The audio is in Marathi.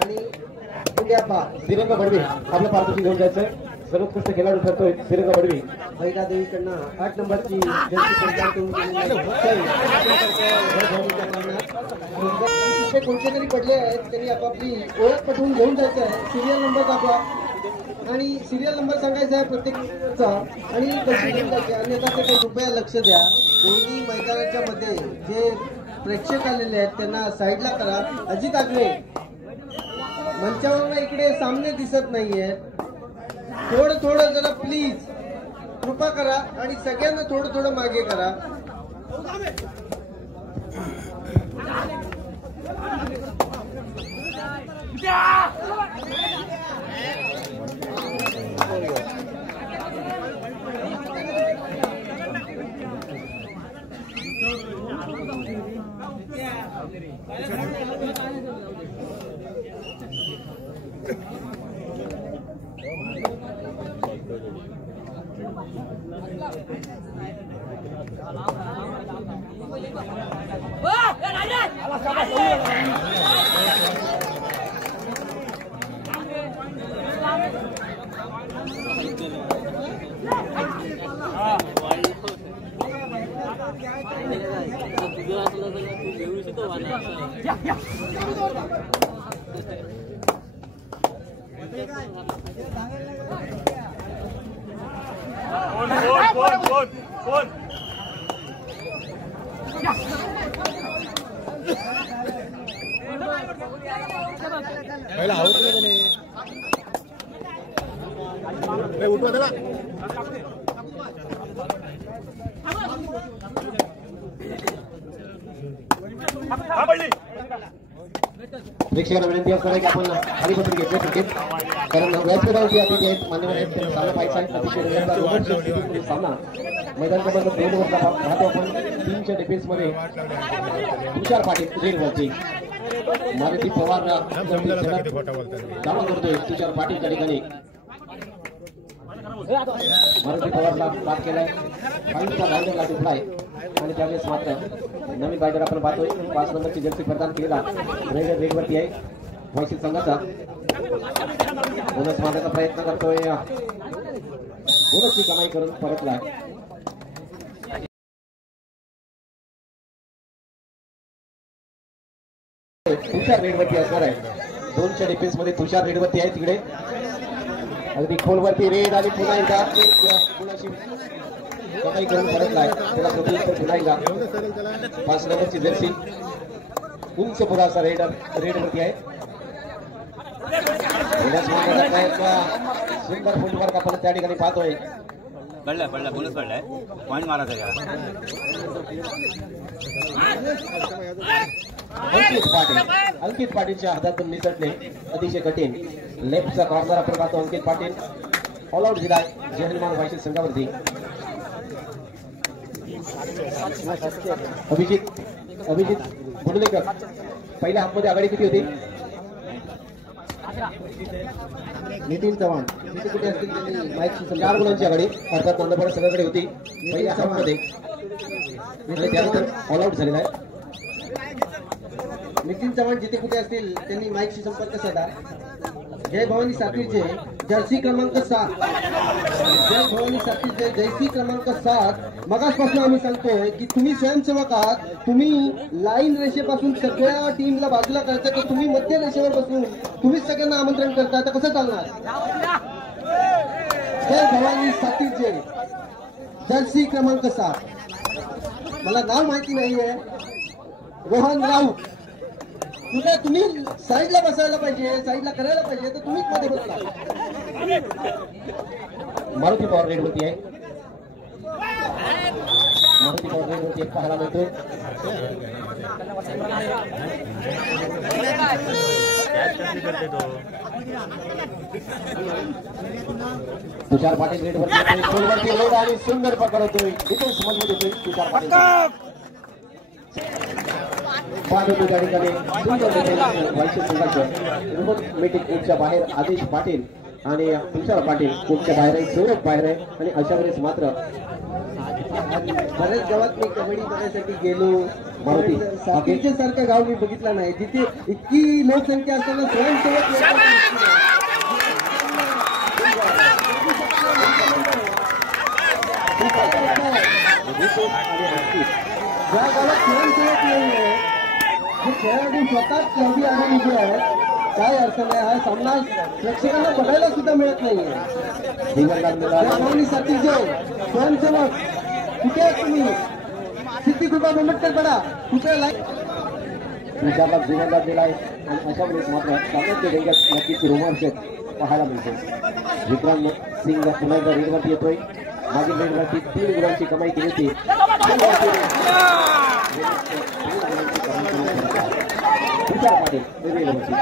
आणि श्रीरंग बडवी आपल्या पारदर्शी घेऊन जायचं सर्वोत्कृष्ट खेळाडू ठरतोय श्रीरंग बडवी महिला देवीकडनं 8 नंबरची कोणते तरी पडले आहेत त्यांनी आपापली ओळख पटवून घेऊन जायचं आहे सिरियल नंबर दाखवा आणि सिरियल नंबर सांगायचा आहे प्रत्येकाचा आणि कशी घेऊन जायचे अन्यथा ते कृपया लक्ष द्या दोन्ही मैदानाच्या मध्ये जे प्रेक्षक आलेले आहेत त्यांना साईडला करा अजित आगले मंचावर इकडे सामने दिसत नाहीये थोडं थोडं जरा प्लीज कृपा करा आणि सगळ्यांना थोडं थोडं मागे करा पहिला आउट नाही उठवा त्याला प्रेक्षकांना विनंती असणार आहे की आपण हरिपत्र घेतले क्रिकेट कारण व्यासपीठावरती अतिथी आहेत मान्यवर आहेत त्यांना सामना पाहायचा आहे अतिशय सामना मैदान क्रमांक 2 वरला राहतो आपण 3च्या डिफेन्स मध्ये तुषार पाटील रेडवरती मारुती पवार दावा करतोय तुषार पाटील त्या ठिकाणी मारुती पवारला बाद केलाय 5चा रायडरला टिपलाय आणि त्यावेळेस मात्र नवीन रायडर आपण पाहतोय 5 नंबरची जर्सी प्रदान केला रायडर रेडवरती आहे वायसी संघाचा बोनस मारण्याचा प्रयत्न करतोय बोनसची कमाई करून परतलाय तुषार रेडवरती असणार आहे 2च्या डिफेन्स मध्ये तुषार रेडवरती आहे तिकडे अगदी खोलवरती रेड आणि पुन्हा एकदा कुणाची कमाई करून परतलाय त्याला प्रत्युत्तर पुन्हा एकदा 5 नंबरची जर्सी उंच पुराचा रेडवरती आहे सुंदर फुटवर्क आपण त्या ठिकाणी पाहतोय पडलाय बोनस पडलाय पॉइंट मारायचा अंकित पाटीलच्या हातातून निसटणे अतिशय कठीण लेफ्टचा कॉर्नर आपण पाहतो अंकित पाटील ऑल आउट दिलाय जय हनुमान वायसी संघावरती अभिजित भुडलेकर पहिल्या हाफमध्ये आघाडी किती होती नितीन चव्हाण कुठे असतील त्यांनी माईकची 4 गुणांची आघाडी अर्थात नंदपडा सगळ्याकडे होती पहिल्या हाफमध्ये आणि त्यानंतर ऑल आउट झालेला आहे नितीन चव्हाण जिथे कुठे असतील त्यांनी माईकशी संपर्क साधा जय भवानी साखळीचे जर्सी क्रमांक 7 जय भवानी साखळीचे जर्सी क्रमांक 7 मगासपासून आम्ही सांगतोय की तुम्ही स्वयंसेवक आहात तुम्ही लाईन रेषेपासून सगळ्या टीमला बाजूला करता तर तुम्ही मध्य रेषेवर बसून तुम्हीच सगळ्यांना आमंत्रण करता तर कसं चालणार जय भवानी साखळीचे जर्सी क्रमांक 7 मला नाव माहिती नाहीये रोहन राऊत तुला तुम्ही साईडला बसायला पाहिजे साईडला करायला पाहिजे तर तुम्हीच मध्ये बसला मारुती पॉवर रेडवरती आहे मारुती पॉवर रेडवरती एक पाहायला मिळतोय तुषार पाटील रेडवरती आणि सुंदर पकडतोय डिफेन्स मजबूत होतोय तुषार पाटील पाहतो त्या ठिकाणी मीटिंग कोर्टच्या बाहेर आदेश पाटील आणि तुषार पाटील कोर्टच्या बाहेर आहे सौरभ बाहेर आहे आणि अशा वेळेस मात्र बरेच गावात मी कबड्डी बघायसाठी गेलो मारुती साखरचे सारखं गाव मी बघितलं नाही जिथे इतकी लोकसंख्या असताना स्वयंसेवक ज्या गावात स्वयंसेवक नाहीये हे खेळाडू स्वतःच गर्दी आणून उभे आहेत काय अर्थ नाही हा सामना प्रेक्षकांना बघायला सुद्धा मिळत नाहीये जीवनदानीसाठी जो स्वयंसेवक कुठे आहेत तुम्ही सिद्धी कृपा मोमेंटर पडा कुठे विचारला जीवनदान दिला आहे आणि अशा वेळेस मात्र सामन्याच्या वेगात नक्कीच रोमांच पाहायला मिळतो विक्रम सिंग पुन्हा एकदा रेडवरती येतोय मागील रेडवरती 3 गुणांची कमाई केली होती विचार पाटील रेडवरती